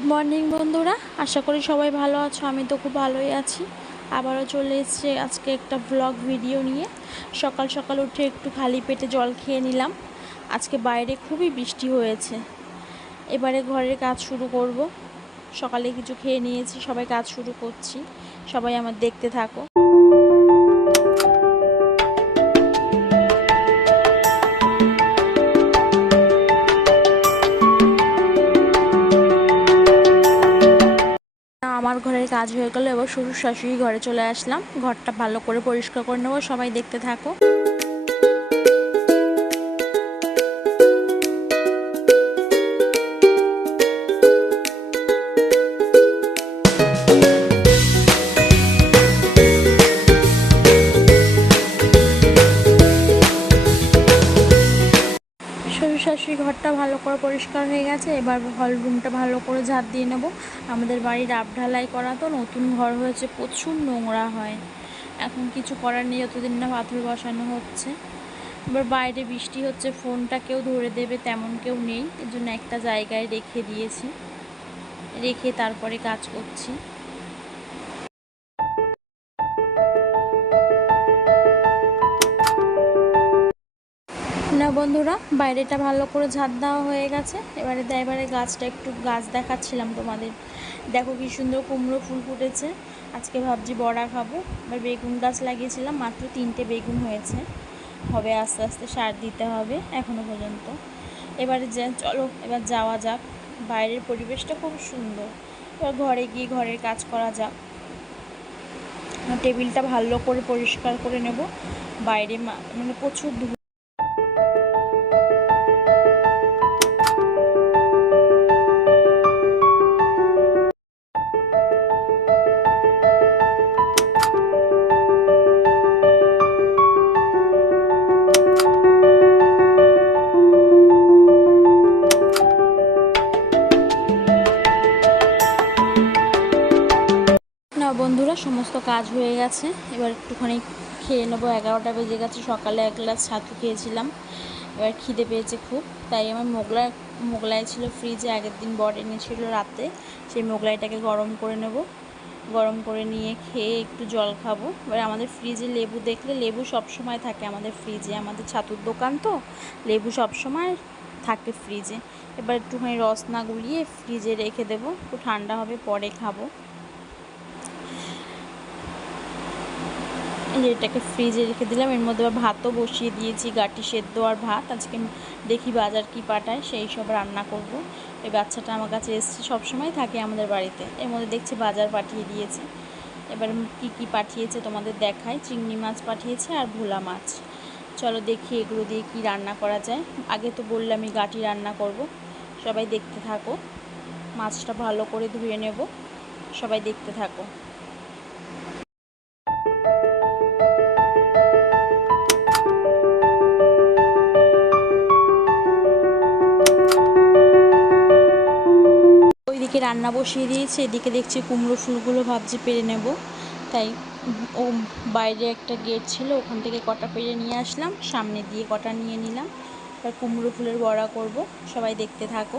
Good morning বন্ধুরা, আশা করি সবাই ভালো আছো। আমি তো খুব ভালোই আছি। আবারও চলে এসেছি আজকে একটা ব্লগ ভিডিও নিয়ে। সকাল সকাল উঠে একটু খালি পেটে জল খেয়ে নিলাম। আজকে বাইরে খুবই বৃষ্টি হয়েছে। এবারে ঘরের কাজ শুরু করব। সকালে কিছু খেয়ে নিয়েছি, সবাই কাজ শুরু করছি। সবাই আমার দেখতে থাকো। আমার ঘরের কাজ হয়ে গেল, এবার শ্বশুর শাশুড়ি ঘরে চলে আসলাম। ঘরটা ভালো করে পরিষ্কার করে নেবো, সবাই দেখতে থাকো। শ্বশুর শাশুড়ি ঘরটা ভালো করে পরিষ্কার হয়ে গেছে। এবার হল রুমটা ভালো করে ঝাঁট দিয়ে নেব। আমাদের বাড়ির আপ ঢালাই করা তো, নতুন ঘর হয়েছে, প্রচুর নোংরা হয়। এখন কিছু করার নেই, যতদিন না পাথর বসানো হচ্ছে। এবার বাইরে বৃষ্টি হচ্ছে, ফোনটা কেউ ধরে দেবে তেমন কেউ নেই, এর জন্য একটা জায়গায় রেখে দিয়েছি, রেখে তারপরে কাজ করছি। না বন্ধুরা, বাইরেটা ভালো করে ঝাঁট দেওয়া হয়ে গেছে। এবারে গাছটা একটু গাছ দেখাচ্ছিলাম তোমাদের। দেখো কি সুন্দর কুমড়ো ফুল ফুটেছে। আজকে ভাবছি বড়া খাবো। এবার বেগুন গাছ লাগিয়েছিলাম, মাত্র 3টে বেগুন হয়েছে, হবে আস্তে আস্তে সার দিতে হবে এখনো পর্যন্ত। এবারে চলো এবার যাওয়া যাক। বাইরের পরিবেশটা খুব সুন্দর। এবার ঘরে গিয়ে ঘরের কাজ করা যাক। টেবিলটা ভালো করে পরিষ্কার করে নেব। বাইরে মানে প্রচুর ধুলো। বন্ধুরা, সমস্ত কাজ হয়ে গেছে। এবার একটুখানি খেয়ে নেবো। 11টা বেজে গেছে। সকালে 1 গ্লাস ছাতু খেয়েছিলাম। এবার খিদে পেয়েছে খুব, তাই আমার মোগলাই ছিল ফ্রিজে, আগের দিন বর এনেছিল রাতে। সেই মোগলাইটাকে গরম করে নেব। গরম করে নিয়ে খেয়ে একটু জল খাবো। এবার আমাদের ফ্রিজে লেবু দেখলে, লেবু সব সময় থাকে আমাদের ফ্রিজে, আমাদের ছাতুর দোকান তো, লেবু সব সময় থাকে ফ্রিজে। এবার একটুখানি রস না গুলিয়ে ফ্রিজে রেখে দেবো, একটু ঠান্ডা হবে পরে খাবো। এটাকে ফ্রিজে রেখে দিলাম। এর মধ্যে ভাতও বসিয়ে দিয়েছি, গাটি সেদ্ধ আর ভাত। আজকে দেখি বাজার কি পাঠায়, সেই সব রান্না করব। এই বাচ্চাটা আমার কাছে এসছে, সবসময় থাকে আমাদের বাড়িতে। এর মধ্যে দেখছি বাজার পাঠিয়ে দিয়েছে। এবার কি পাঠিয়েছে তোমাদের দেখাই। চিংড়ি মাছ পাঠিয়েছে আর ভোলা মাছ। চলো দেখি এগুলো দিয়ে কি রান্না করা যায়। আগে তো বললামই গাটি রান্না করব। সবাই দেখতে থাকো। মাছটা ভালো করে ধুয়ে নেব, সবাই দেখতে থাকো। ওইদিকে রান্না বসিয়ে দিয়েছি, এদিকে দেখছি কুমড়ো ফুলগুলো ভাবছি পেরে নেব। তাই ও বাইরে একটা গেট ছিল, ওখান থেকে কটা পেরে নিয়ে আসলাম, সামনে দিয়ে কটা নিয়ে নিলাম। আর কুমড়ো ফুলের বড়া করব, সবাই দেখতে থাকো।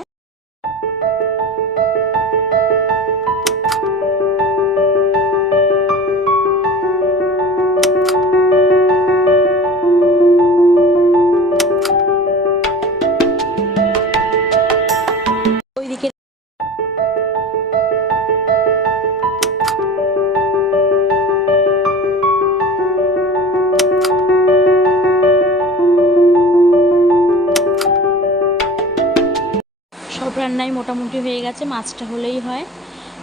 ওইদিকে সব রান্নাই মোটামুটি হয়ে গেছে, মাছটা হলেই হয়।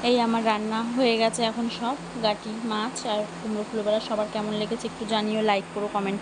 এই আমার রান্না হয়ে গেছে এখন সব। গাটি মাছ আর কুমড়ো ফুলবেলা সবার কেমন লেগেছে একটু জানিও, লাইক করো, কমেন্ট